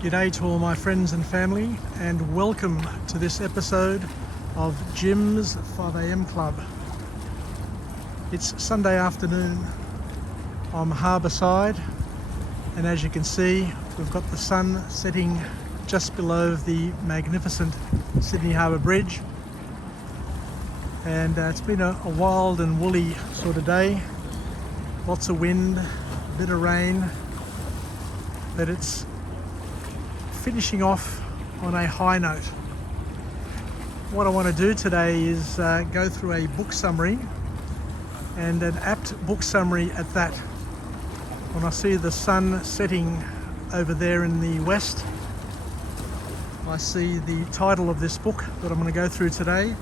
G'day to all my friends and family, and welcome to this episode of Jim's 5am Club. It's Sunday afternoon on Harbourside, and as you can see, we've got the sun setting just below the magnificent Sydney Harbour Bridge. And it's been a wild and woolly sort of day. Lots of wind, a bit of rain, but it's finishing off on a high note. What I want to do today is go through a book summary, and an apt book summary at that. When I see the sun setting over there in the west, I see the title of this book that I'm going to go through today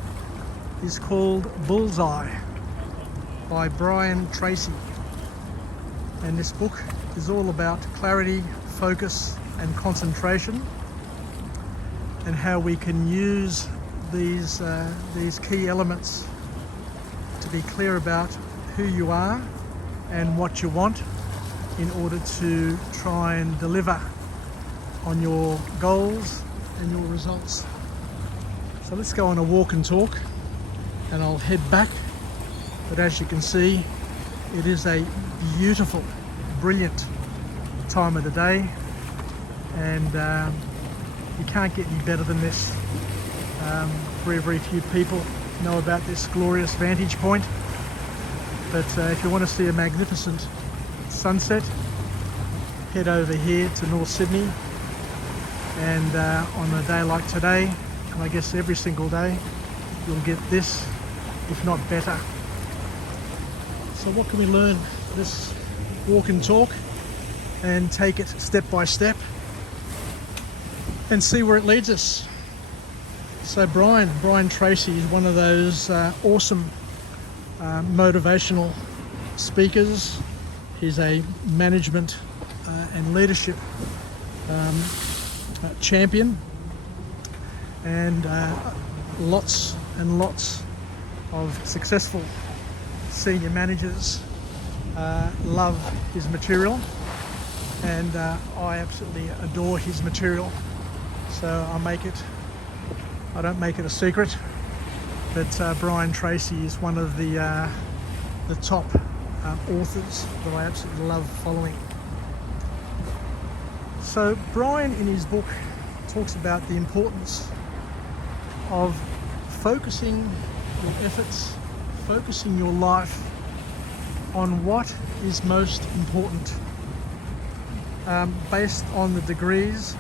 is called Bullseye by Brian Tracy. And this book is all about clarity, focus and concentration, and how we can use these key elements to be clear about who you are and what you want in order to try and deliver on your goals and your results. So let's go on a walk and talk, and I'll head back. But as you can see, it is a beautiful, brilliant time of the day, and you can't get any better than this. Very few people know about this glorious vantage point, but if you want to see a magnificent sunset, head over here to North Sydney, and on a day like today, and I guess every single day, you'll get this, if not better. So what can we learn? Let's walk and talk and take it step by step and see where it leads us. So Brian Tracy is one of those awesome motivational speakers. He's a management and leadership champion, and lots and lots of successful senior managers love his material, and I absolutely adore his material. So I don't make it a secret that Brian Tracy is one of the top authors that I absolutely love following. So Brian, in his book, talks about the importance of focusing your efforts, focusing your life on what is most important, based on the degrees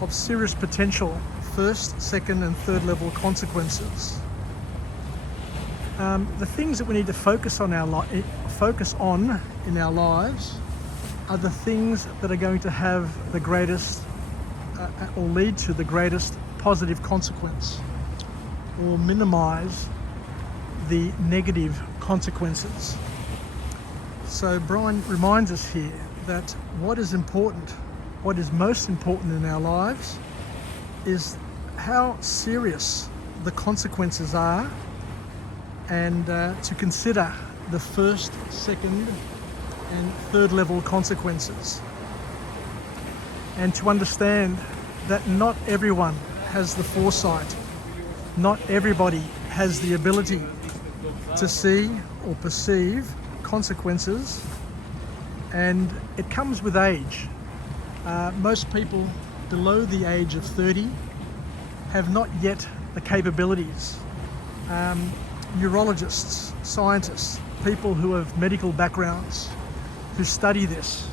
of serious potential, first, second and third level consequences. The things that we need to focus on in our lives are the things that are going to have the greatest or lead to the greatest positive consequence, or minimize the negative consequences. So Brian reminds us here that what is important, what is most important in our lives, is how serious the consequences are, and to consider the first, second and third level consequences, and to understand that not everyone has the foresight, not everybody has the ability to see or perceive consequences, and it comes with age. Most people below the age of 30 have not yet the capabilities. Neurologists, scientists, people who have medical backgrounds, who study this,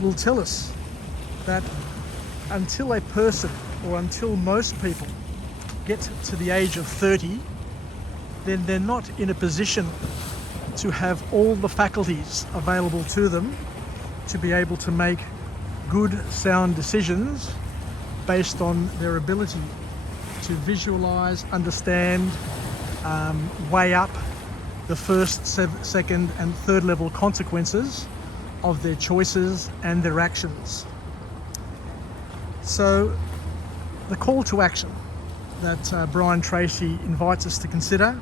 will tell us that until a person, or until most people, get to the age of 30, then they're not in a position to have all the faculties available to them to be able to make good, sound decisions based on their ability to visualize, understand, weigh up the first, second and third level consequences of their choices and their actions. So the call to action that Brian Tracy invites us to consider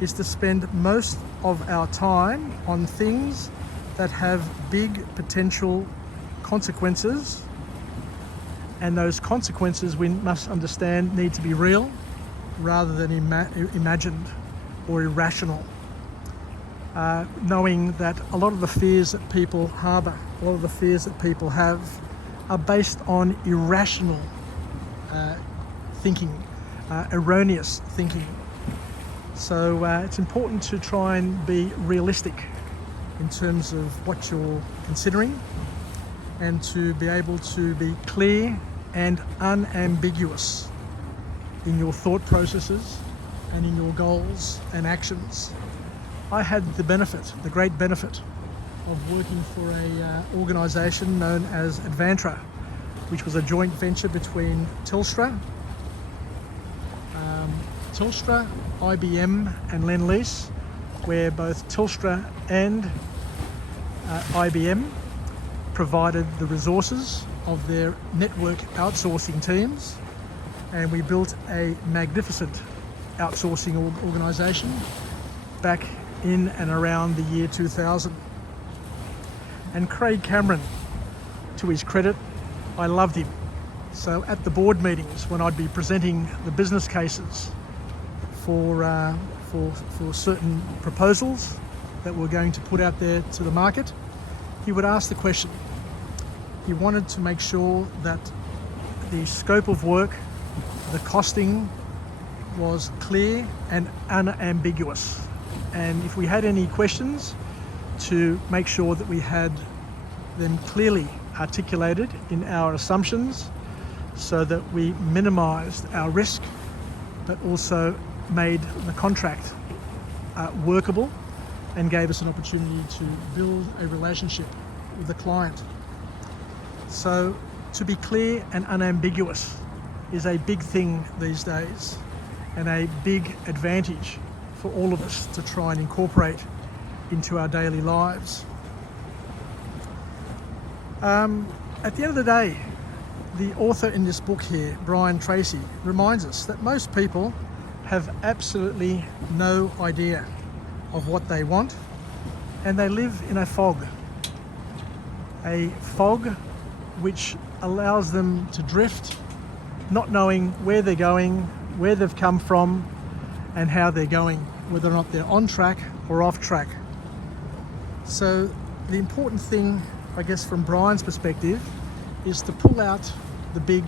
is to spend most of our time on things that have big potential consequences And those consequences, we must understand, need to be real rather than imagined or irrational. Knowing that a lot of the fears that people harbour, a lot of the fears that people have are based on irrational thinking, erroneous thinking. So it's important to try and be realistic in terms of what you're considering, and to be able to be clear and unambiguous in your thought processes and in your goals and actions. I had the great benefit of working for a organisation known as Advantra, which was a joint venture between Telstra, IBM and Lend-Lease, where both Telstra and IBM provided the resources of their network outsourcing teams, and we built a magnificent outsourcing organisation back in and around the year 2000. And Craig Cameron, to his credit, I loved him. So at the board meetings, when I'd be presenting the business cases for certain proposals that we're going to put out there to the market, he would ask the question. He wanted to make sure that the scope of work, the costing, was clear and unambiguous. And if we had any questions, to make sure that we had them clearly articulated in our assumptions, so that we minimised our risk, but also made the contract workable and gave us an opportunity to build a relationship with the client. So to be clear and unambiguous is a big thing these days, and a big advantage for all of us to try and incorporate into our daily lives. At the end of the day, the author in this book here, Tracy, reminds us that most people have absolutely no idea of what they want, and they live in a fog which allows them to drift, not knowing where they're going, where they've come from, and how they're going, whether or not they're on track or off track. So the important thing, I guess, from Brian's perspective, is to pull out the big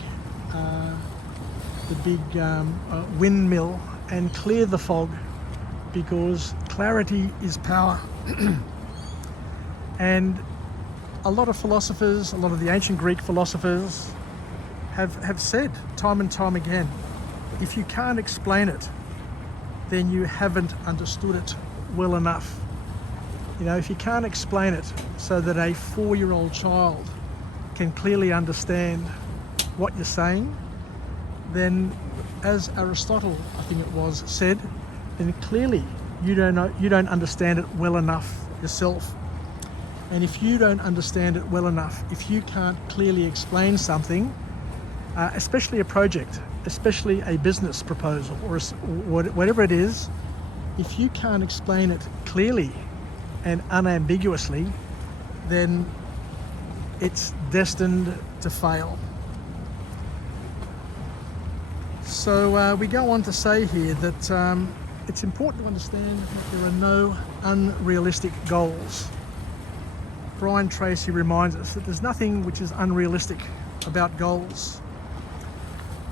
windmill and clear the fog, because clarity is power. And a lot of philosophers, a lot of the ancient Greek philosophers have said time and time again, if you can't explain it, then you haven't understood it well enough. You know, if you can't explain it so that a 4-year-old child can clearly understand what you're saying, then, as Aristotle, I think it was, said, then clearly you don't understand it well enough yourself. And if you don't understand it well enough, if you can't clearly explain something, especially a project, especially a business proposal, or whatever it is, if you can't explain it clearly and unambiguously, then it's destined to fail. So we go on to say here that it's important to understand that there are no unrealistic goals. Tracy reminds us that there's nothing which is unrealistic about goals.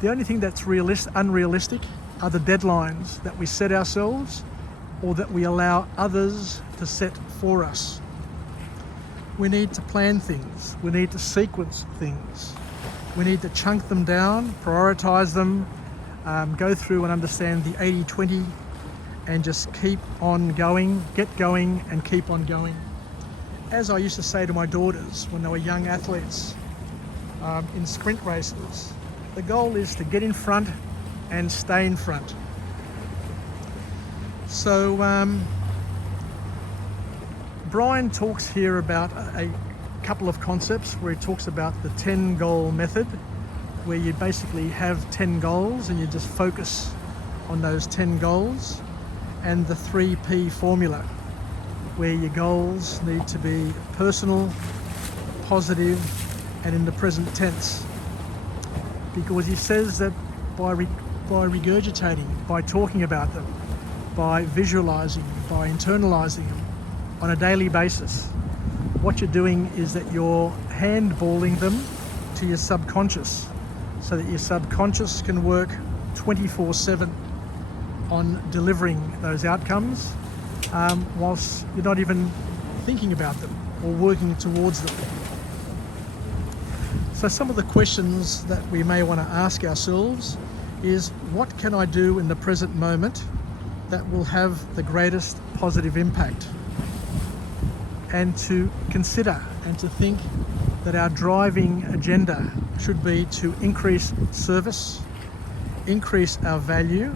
The only thing that's unrealistic are the deadlines that we set ourselves, or that we allow others to set for us. We need to plan things, we need to sequence things, we need to chunk them down, prioritize them, go through and understand the 80-20, and just keep on going, get going and keep on going. As I used to say to my daughters when they were young athletes in sprint races, the goal is to get in front and stay in front. So Brian talks here about a couple of concepts where he talks about the 10-goal method, where you basically have 10 goals and you just focus on those 10 goals, and the 3P formula, where your goals need to be personal, positive, and in the present tense. because he says that by regurgitating, by talking about them, by visualizing, by internalizing them on a daily basis, what you're doing is that you're handballing them to your subconscious, so that your subconscious can work 24/7 on delivering those outcomes, whilst you're not even thinking about them or working towards them. So some of the questions that we may want to ask ourselves is, what can I do in the present moment that will have the greatest positive impact? And to consider and to think that our driving agenda should be to increase service, increase our value,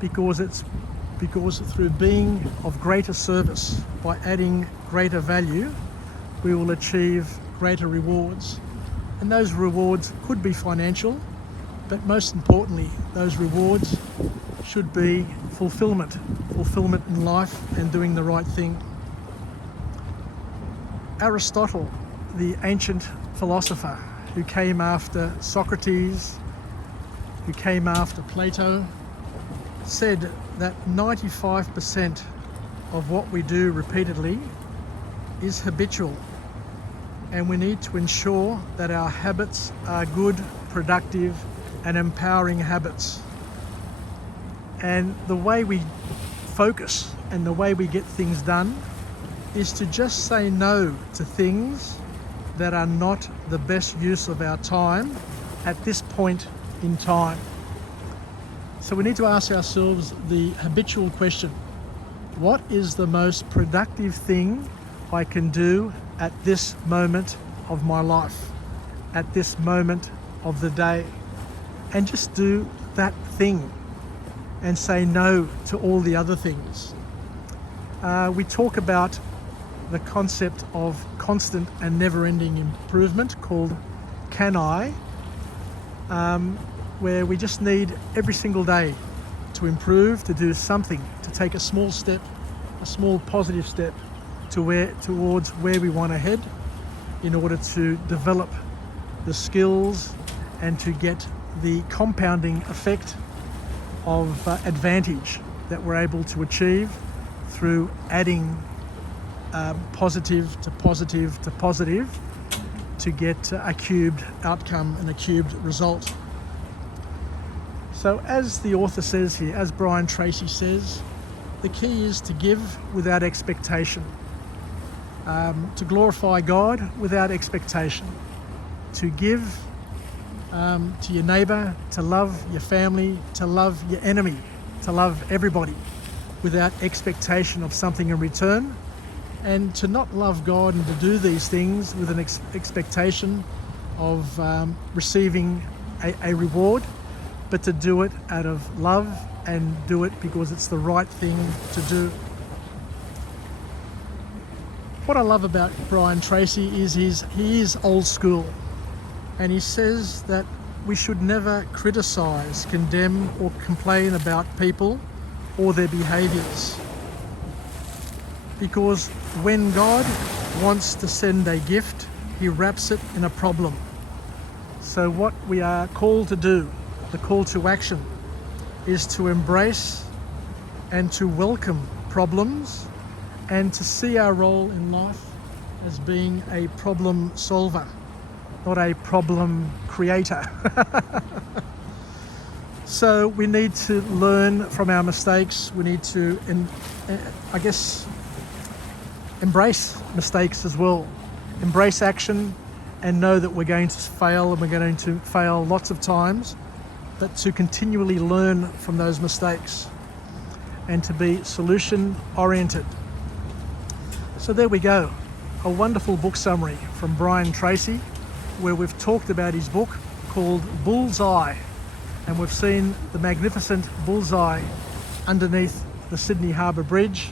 because through being of greater service, by adding greater value, we will achieve greater rewards. And those rewards could be financial, but most importantly, those rewards should be fulfillment in life and doing the right thing. Aristotle, the ancient philosopher who came after Socrates, who came after Plato, said that 95% of what we do repeatedly is habitual, and we need to ensure that our habits are good, productive and empowering habits. And the way we focus and the way we get things done is to just say no to things that are not the best use of our time at this point in time. So we need to ask ourselves the habitual question: what is the most productive thing I can do at this moment of my life, at this moment of the day? And just do that thing and say no to all the other things. We talk about the concept of constant and never-ending improvement called Can I, where we just need every single day to improve, to do something, to take a small step, a small positive step towards where we want to head, in order to develop the skills and to get the compounding effect of advantage that we're able to achieve through adding positive to positive to positive to get a cubed outcome and a cubed result. So as the author says here, as Brian Tracy says, the key is to give without expectation, to glorify God without expectation, to give to your neighbour, to love your family, to love your enemy, to love everybody without expectation of something in return, and to not love God and to do these things with an expectation of receiving a reward, but to do it out of love and do it because it's the right thing to do. What I love about Brian Tracy is he is old school, and he says that we should never criticise, condemn or complain about people or their behaviours, because when God wants to send a gift, he wraps it in a problem. So what we are called to do, the call to action, is to embrace and to welcome problems and to see our role in life as being a problem solver, not a problem creator. So we need to learn from our mistakes. We need to, embrace mistakes as well. Embrace action and know that we're going to fail, and we're going to fail lots of times, but to continually learn from those mistakes and to be solution oriented. So there we go, a wonderful book summary from Brian Tracy, where we've talked about his book called Bullseye, and we've seen the magnificent bullseye underneath the Sydney Harbour Bridge,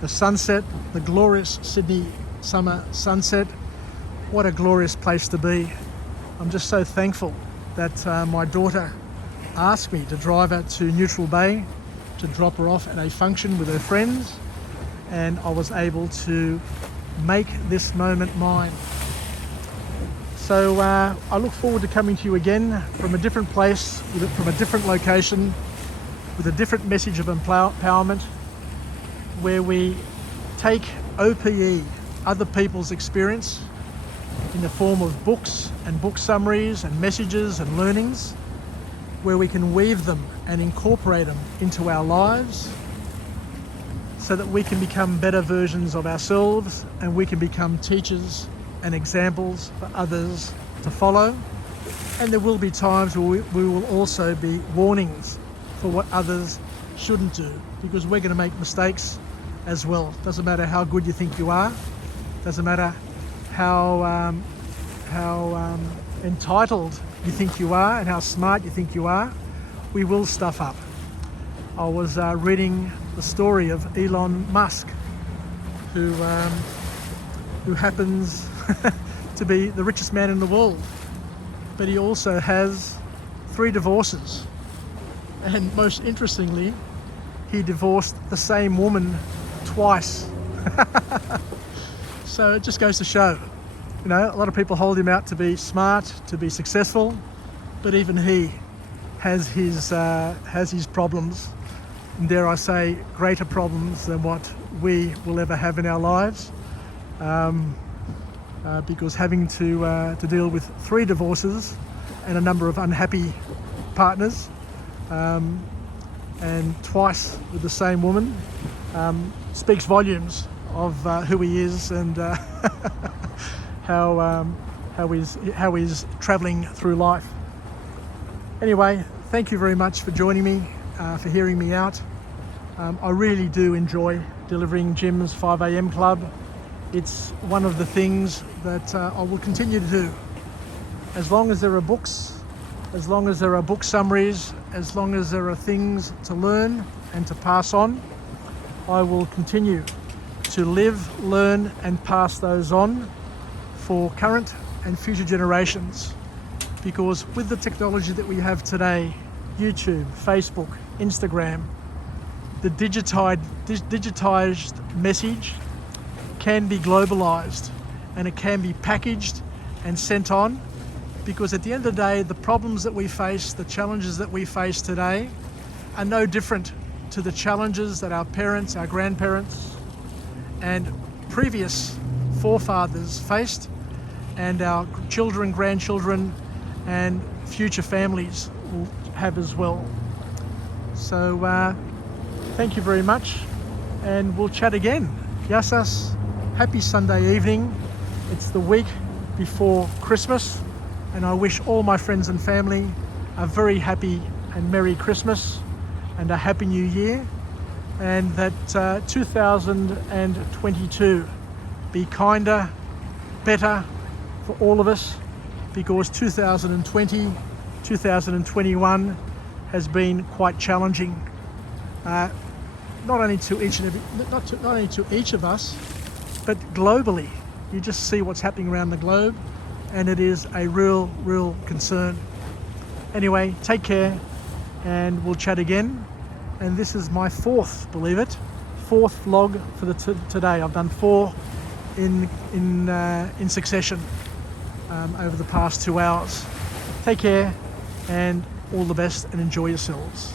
the sunset, the glorious Sydney summer sunset. What a glorious place to be. I'm just so thankful that my daughter asked me to drive her to Neutral Bay to drop her off at a function with her friends, and I was able to make this moment mine. So I look forward to coming to you again from a different place, from a different location, with a different message of empowerment, where we take OPE, other people's experience, in the form of books and book summaries and messages and learnings, where we can weave them and incorporate them into our lives so that we can become better versions of ourselves and we can become teachers and examples for others to follow. And there will be times where we will also be warnings for what others shouldn't do, because we're going to make mistakes as well. Doesn't matter how good you think you are, doesn't matter how entitled you think you are and how smart you think you are, we will stuff up. I was reading the story of Elon Musk, who happens to be the richest man in the world, but he also has 3 divorces, and most interestingly, he divorced the same woman twice. So it just goes to show, you know, a lot of people hold him out to be smart, to be successful, but even he has his problems, and dare I say, greater problems than what we will ever have in our lives. Because having to deal with 3 divorces and a number of unhappy partners, and twice with the same woman, speaks volumes of who he is and how he's travelling through life. Anyway, thank you very much for joining me, for hearing me out. I really do enjoy delivering Jim's 5 a.m. Club. It's one of the things that I will continue to do. As long as there are books, as long as there are book summaries, as long as there are things to learn and to pass on, I will continue to live, learn and pass those on for current and future generations. Because with the technology that we have today, YouTube, Facebook, Instagram, the digitized message can be globalized and it can be packaged and sent on, because at the end of the day, the problems that we face, the challenges that we face today are no different to the challenges that our parents, our grandparents and previous forefathers faced, and our children, grandchildren and future families will have as well. So thank you very much, and we'll chat again. Yassas, happy Sunday evening. It's the week before Christmas, and I wish all my friends and family a very happy and Merry Christmas and a Happy New Year, and that 2022 be kinder, better for all of us, because 2020, 2021 has been quite challenging. Not only to each of us, but globally. You just see what's happening around the globe, and it is a real concern. Anyway, take care, and we'll chat again. And this is my 4th, believe it, 4th vlog for today. I've done 4 in succession over the past 2 hours. Take care, and all the best, and enjoy yourselves.